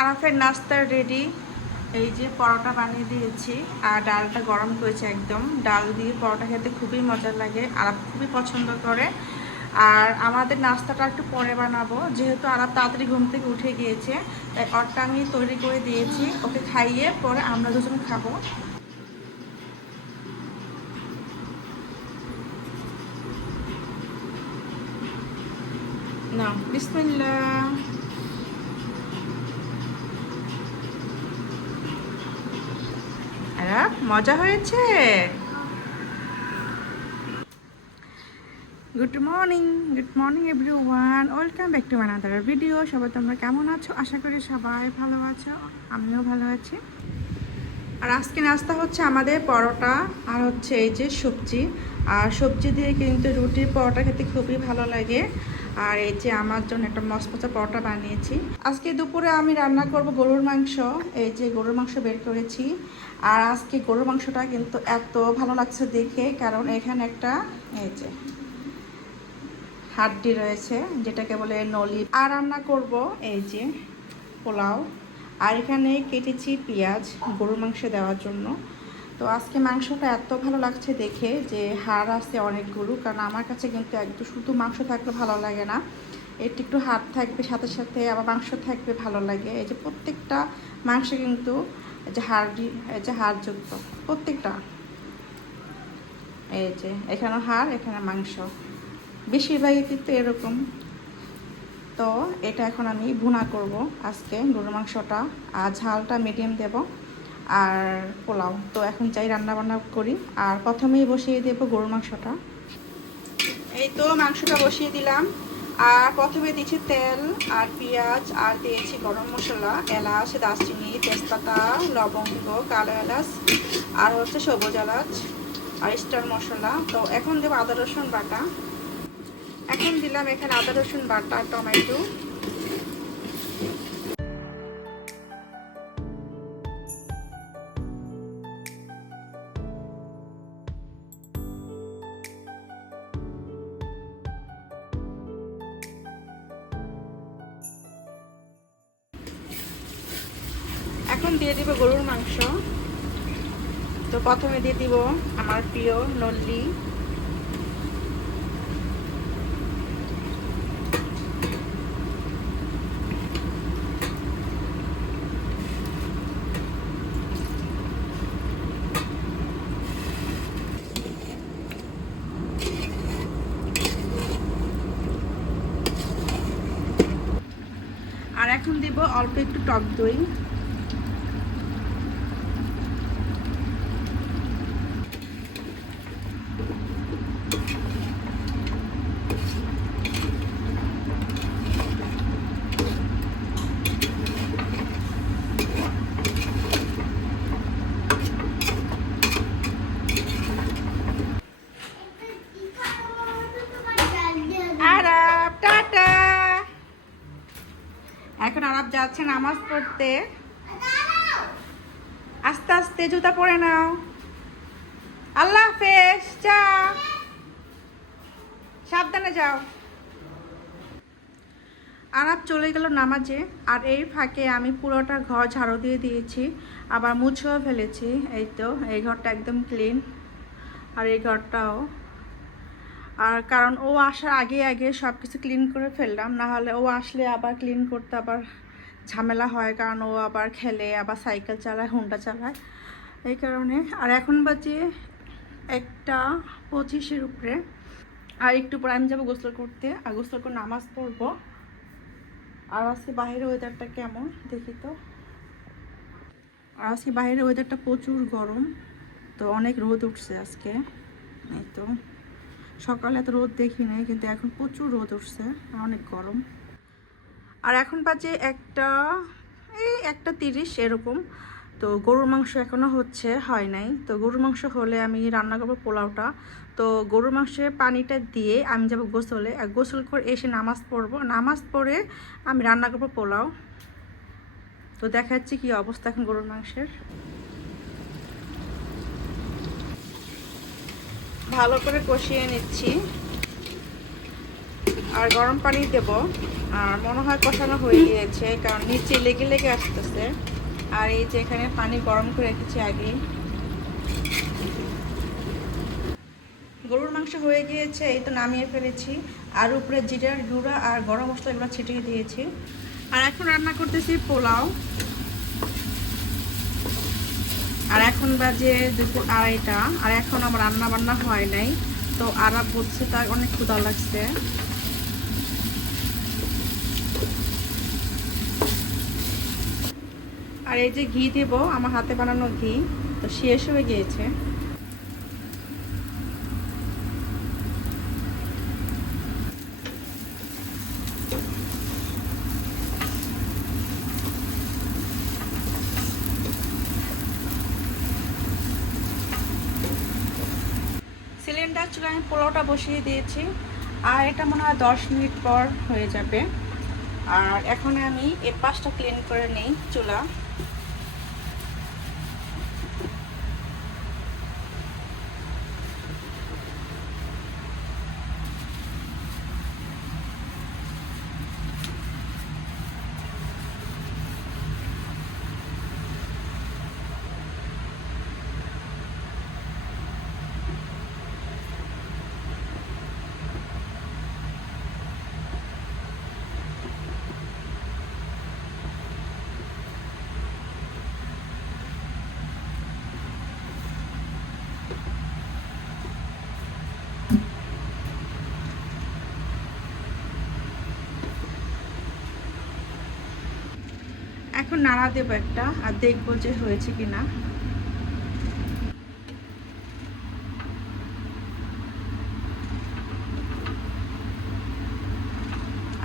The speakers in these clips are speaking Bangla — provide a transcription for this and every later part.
আরাফের নাস্তা রেডি। এই যে পরোটা বানিয়ে দিয়েছি আর ডালটা গরম করেছি একদম। ডাল দিয়ে পরোটা খেতে খুবই মজা লাগে, আরাফ খুবই পছন্দ করে। আর আমাদের নাস্তাটা একটু পরে বানাবো, যেহেতু আরাফ তাড়াতাড়ি ঘুম থেকে উঠে গিয়েছে, তাই ওরটা আমি তৈরি করে দিয়েছি। ওকে খাইয়ে পরে আমরা দুজন খাবো। না, বিসমিল্লাহ। আরাফ মজা হয়েছে। Good morning everyone, welcome back to my other video. সবাই তোমরা কেমন আছো? আশা করি সবাই ভালো আছো, আমিও ভালো আছি। আর আজকে নাস্তা হচ্ছে আমাদের পরোটা আর হচ্ছে এই যে সবজি। আর সবজি দিয়ে কিন্তু রুটির পরোটা খেতে খুবই ভালো লাগে। আর এই যে আমার জন্য একটা মচমচা পরোটা বানিয়েছি। আজকে দুপুরে আমি রান্না করব গরুর মাংস। এই যে গরুর মাংস বের করেছি। আর আজকে গরুর মাংসটা কিন্তু এত ভালো লাগছে দেখে, কারণ এখানে একটা এই যে হাড্ডি রয়েছে, যেটাকে বলে নলি। আর রান্না করব এই যে পোলাও। আর এখানে কেটেছি পেঁয়াজ গরুর মাংসে দেওয়ার জন্য। তো আজকে মাংসটা এত ভালো লাগছে দেখে যে হাড় আছে অনেকগুলো, কারণ আমার কাছে কিন্তু একটু শুধু মাংস থাকলে ভালো লাগে না, একটু একটু হাড় থাকবে সাথে সাথে আবার মাংস থাকবে ভালো লাগে। এই যে প্রত্যেকটা মাংস কিন্তু এই যে হাড়যুক্ত প্রত্যেকটা। এই যে এখানে হাড়, এখানে মাংস, বেশিরভাগই কিন্তু এরকম। তো এটা এখন আমি ভুনা করব আজকে গরুর মাংসটা, আর ঝালটা মিডিয়াম দেব। আর পোলাও তো এখন চাই রান্না বান্না করি। আর প্রথমেই বসিয়ে দেব গরুর মাংসটা। এই তো মাংসটা বসিয়ে দিলাম। আর প্রথমে দিয়েছি তেল আর পেঁয়াজ, আর দিয়েছি গরম মশলা, এলাচ, দারচিনি, তেজপাতা, লবঙ্গ, কালো এলাচ, আর হচ্ছে সবুজ এলাচ, আর স্টার মশলা। তো এখন দেবো আদা রসুন বাটা। এখন দিলাম এখানে আদা রসুন বাটা, টমেটো। এখন দিয়ে দিব গরুর মাংস। তো প্রথমে দিয়ে দিব আমার প্রিয় নল্লি। আর এখন দিব অল্প একটু টক দই। আরাব টাটা। এখন আরাব যাচ্ছে নামাজ পড়তে। আস্তে আস্তে জুতা পরে নাও। আল্লাহ হাফেজ, যা সাবধানে যাও। আরাব চলে গেল নামাজে। আর এই ফাঁকে আমি পুরোটা ঘর ঝাড়ু দিয়ে দিয়েছি, আবার মুছেও ফেলেছি। এই তো এই ঘরটা একদম ক্লিন, আর এই ঘরটাও। আর কারণ ও আসার আগে আগে সব কিছু ক্লিন করে ফেললাম, না হলে ও আসলে আবার ক্লিন করতে আবার ঝামেলা হয়, কারণ ও আবার খেলে, আবার সাইকেল চালায়, হুন্ডা চালায়, এই কারণে। আর এখন বাজে 1:25 উপরে। আর একটু পরে আমি যাবো গোসল করতে, আর গোসল করে নামাজ পড়বো। আর আজকে বাইরের ওয়েদারটা কেমন দেখি তো। আর আজকে বাইরের ওয়েদারটা প্রচুর গরম, তো অনেক রোদ উঠছে আজকে। এই তো সকালে এত রোদ দেখি নাই, কিন্তু এখন প্রচুর রোদ উঠছে, অনেক গরম। আর এখন বাজে 1:30 এরকম। তো গরুর মাংস এখনও হয় নাই। তো গরুর মাংস হলে আমি রান্না করবো পোলাওটা। তো গরুর মাংসের পানিটা দিয়ে আমি যাব গোসলে, আর গোসল করে এসে নামাজ পড়বো। নামাজ পড়ে আমি রান্না করবো পোলাও। তো দেখাচ্ছি কি অবস্থা এখন গরুর মাংসের। ভালো করে কষিয়ে নিচ্ছি। আর গরম পানি দেব। আর মনে হয় কষানো হয়ে গিয়েছে, কারণ নিচে লেগে লেগে আসতেছে। আর এই যে এখানে পানি গরম করে রেখেছি আগে। গরুর মাংস হয়ে গিয়েছে, এই তো নামিয়ে ফেলেছি। আর উপরে জিরার গুঁড়া আর গরম মশলা এগুলো ছিটিয়ে দিয়েছি। আর এখন রান্না করতেছি পোলাও। আর এখন বাজে দুপুর 2:30, আর এখন আমার রান্না বান্না হয় নাই। তো আরাপ বলছে তার অনেক ক্ষুধা লাগছে। আর এই যে ঘি দেব, আমার হাতে বানানো ঘি তো শেষ হয়ে গিয়েছে। সিলিন্ডার চুলায় আমি পোলাওটা বসিয়ে দিয়েছি। আর এটা মনে হয় 10 মিনিট পর হয়ে যাবে। আর এখন আমি এই পাশটা ক্লিন করে নিই চুলা। এখন নাড়া দেবো একটা, আর দেখবো যে হয়েছে কিনা।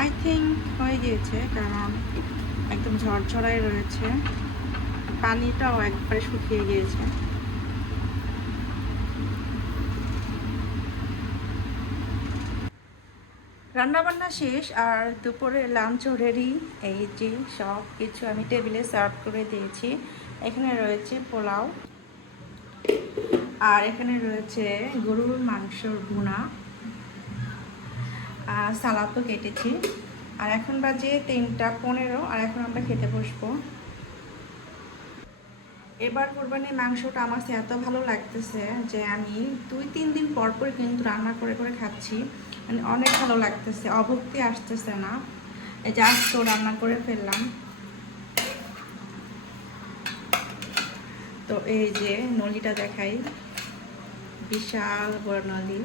আই থিঙ্ক হয়ে গিয়েছে, কারণ একদম ঝরঝরাই রয়েছে, পানিটাও একবারে শুকিয়ে গিয়েছে। রান্নাবান্না শেষ, আর দুপুরে লাঞ্চও রেডি। এই যে সব কিছু আমি টেবিলে সার্ভ করে দিয়েছি। এখানে রয়েছে পোলাও, আর এখানে রয়েছে গরুর মাংসর ভুনা, আর সালাদও কেটেছি। আর এখন বাজে 3:15, আর এখন আমরা খেতে বসবো। এবার কোরবানির মাংসটা আমার এত ভালো লাগতেছে যে আমি 2-3 দিন পর পর কিন্তু রান্না করে করে খাচ্ছি। মানে অনেক ভালো লাগতেছে, অভুক্তি আসতেছে না। এই যে আজকেও রান্না করে ফেললাম। তো এই যে নলিটা দেখাই, বিশাল বড় নলি।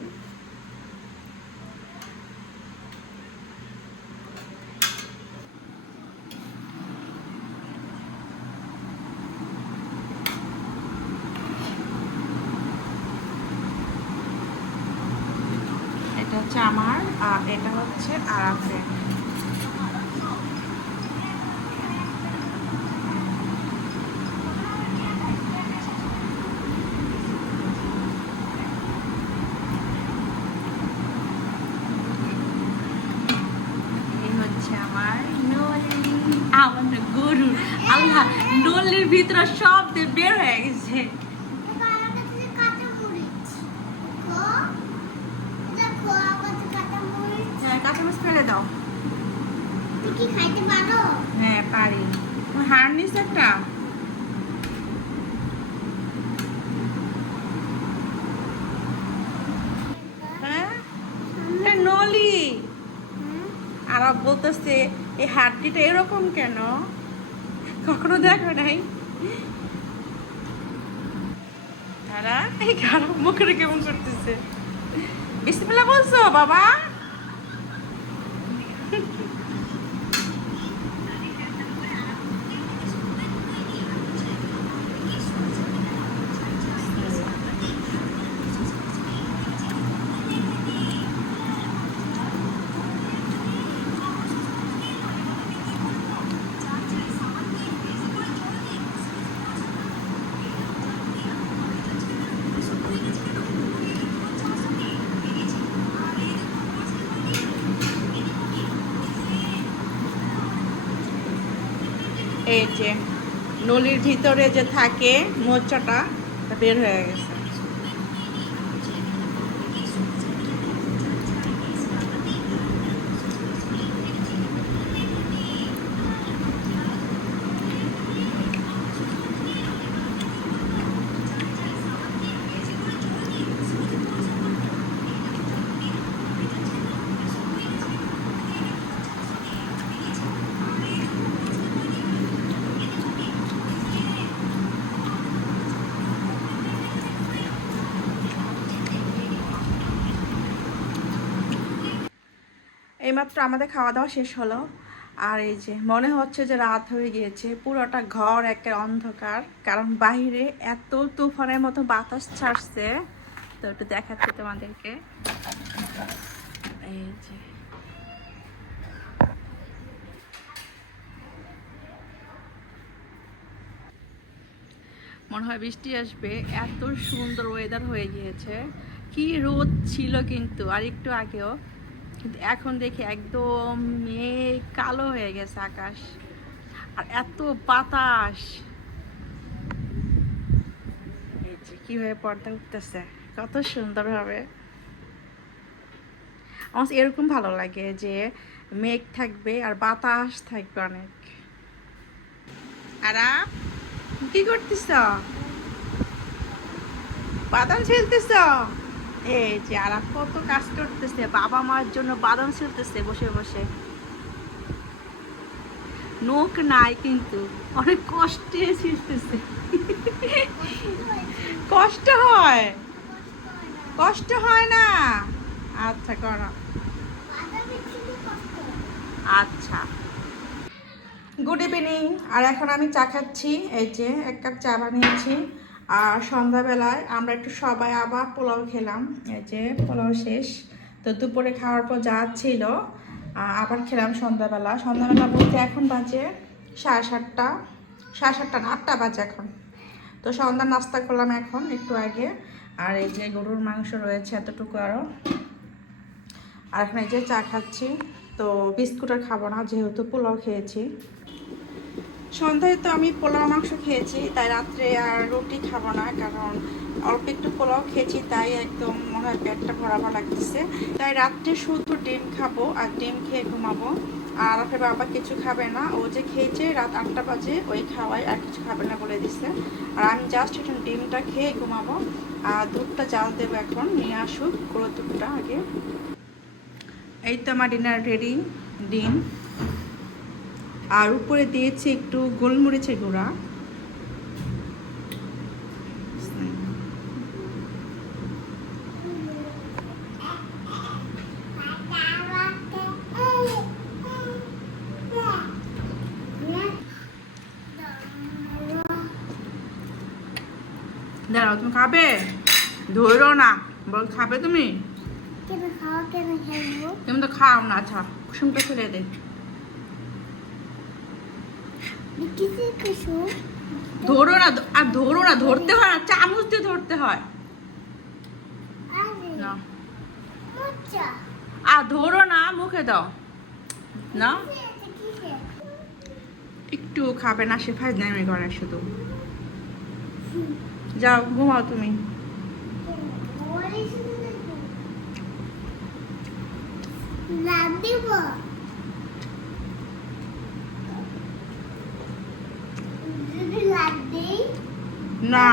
এটা হচ্ছে আমার, আর এটা হচ্ছে আরাফের। আমাদের গরু, আল্লাহ, নলির ভিতরে সব দিয়ে বের হয়ে গেছে। কাঁচামরিচ ফেলে দাও। তুই কি খাইতে পারো? হ্যাঁ পারি। হাড় নিস একটা। হ্যাঁ নলি। আর বলতেছে এই হাড্ডিটা এরকম কেন, কখনো দেখো নাই। তারা এই খারাপ মুখে কেমন করতেছে। বিসমিল্লাহ বলছো বাবা? এই যে নলির ভিতরে যে থাকে মোচাটা বের হয়ে গেছে। এইমাত্র আমাদের খাওয়া দাওয়া শেষ হলো। আর এই যে মনে হচ্ছে যে রাত হয়ে গিয়েছে, পুরোটা ঘর একটা অন্ধকার, কারণ বাইরে এত তুফানের মতো বাতাস ছাড়ছে। তো একটু দেখাচ্ছি তোমাদেরকে, এই যে মনে হয় বৃষ্টি আসবে, এত সুন্দর ওয়েদার হয়ে গিয়েছে। কি রোদ ছিল কিন্তু আর একটু আগেও, কিন্তু এখন দেখি একদম মেঘ কালো হয়ে গেছে আকাশ, আর এত বাতাস। এই যে কিভাবে পর্দা উঠতেছে, কত সুন্দর হবে। আমার এরকম ভালো লাগে যে মেঘ থাকবে আর বাতাস থাকবে অনেক। আর কি করতেছ? বাদাম ছিলতেছ? এই যে আর কত কাজ করতেছে, বাবা মার জন্য বাদাম ছিলতেছে বসে বসে। নোক নাই কিন্তু অনেক কষ্টে ছিলতেছে। কষ্ট হয়? কষ্ট হয় না? আচ্ছা করো। আচ্ছা, গুড ইভিনিং। আর এখন আমি চা খাচ্ছি, এই যে এক কাপ চা বানিয়েছি। আর সন্ধ্যাবেলায় আমরা একটু সবাই আবার পোলাও খেলাম, এই যে পোলাও শেষ। তো দুপুরে খাওয়ার পর যা ছিল আবার খেলাম সন্ধ্যাবেলা। সন্ধ্যাবেলা বলতে এখন বাজে 7:30, 7:30 না 8টা বাজে এখন। তো সন্ধ্যা নাস্তা করলাম এখন একটু আগে। আর এই যে গরুর মাংস রয়েছে এতটুকু আরও। আর এখন এই যে চা খাচ্ছি। তো বিস্কুট আর খাবো না, যেহেতু পোলাও খেয়েছি। সন্ধ্যায় তো আমি পোলাও মাংস খেয়েছি, তাই রাত্রে আর রুটি খাবো না, কারণ অল্প একটু পোলাও খেয়েছি, তাই একদম মনে হয় পেটটা ভরাভরা লাগতেছে। তাই রাত্রে শুধু ডিম খাবো আর ডিম খেয়ে ঘুমাবো। আর আপনার বাবা কিছু খাবে না, ও যে খেয়েছে রাত 8টা বাজে ওই খাওয়াই, আর কিছু খাবে না বলে দিছে। আর আমি জাস্ট এখন ডিমটা খেয়ে ঘুমাবো। আর দুধটা জাল দেবো, এখন নিয়ে আসুক গরুর দুধটা আগে। এই তো আমার ডিনার রেডি, ডিম। আর উপরে দিয়েছি একটু গোলমরিচের গুঁড়া। দাঁড়াও, তুমি খাবে? ধরো না, বল খাবে তুমি? তুমি তো খাও না। আচ্ছা, কুসুমটা ফেলে দে। ধরো না, আর ধরো না, ধরতে হয় না, চামচ দিয়ে ধরতে হয় না। আর ধরো না, মুখে দাও না। একটু খাবে না, সে ফাজলামি করে শুধু। যাও ঘুমাও তুমি। না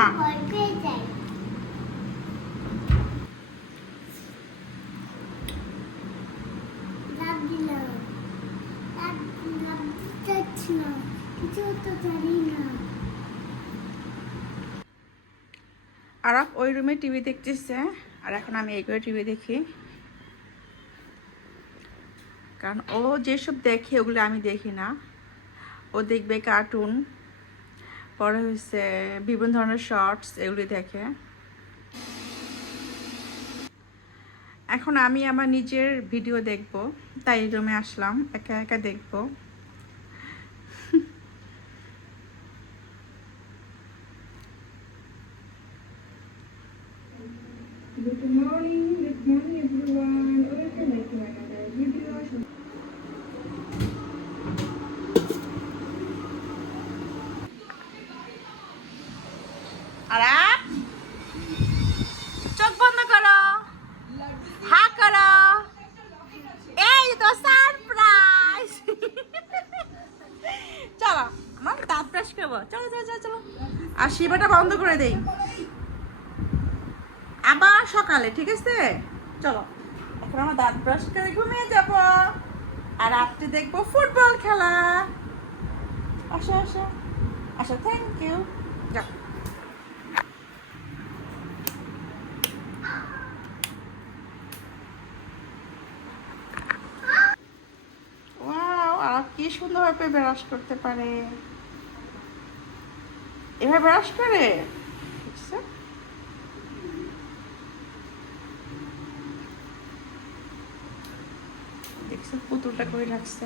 আর ওই রুমে টিভি দেখতেছে, আর এখন আমি এই করে টিভি দেখি, কারণ ও যেসব দেখে ওগুলো আমি দেখি না। ও দেখবে কার্টুন, পরে হচ্ছে বিভিন্ন ধরনের শর্টস, এগুলি দেখে। এখন আমি আমার নিজের ভিডিও দেখব, তাই রুমে আসলাম, একা একা দেখব। Good morning everyone. Welcome back to another video. আরা চোখ বন্ধ করো, হা করো। এই তো সারপ্রাইজ। চলো আমার দাঁত ব্রাশ করবো, চলো চলো চলো চলো। আর শিবাটা বন্ধ করে দেই আবার সকালে, ঠিক আছে? চলো এখন আমার দাঁত ব্রাশ করে ঘুমিয়ে যাব, আর রাত্রে দেখবো ফুটবল খেলা। আসো আসো আসো, থ্যাংক ইউ। যাও। এভাবে ব্রাশ করতে পারে, এভাবে ব্রাশ করে দেখছো? দেখছো পুতুলটা করে রাখছে।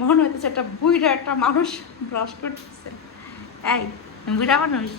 মনে হইতেছে একটা বুইড়া একটা মানুষ ব্রাশ করতেছে। এই বুইড়া মানুষ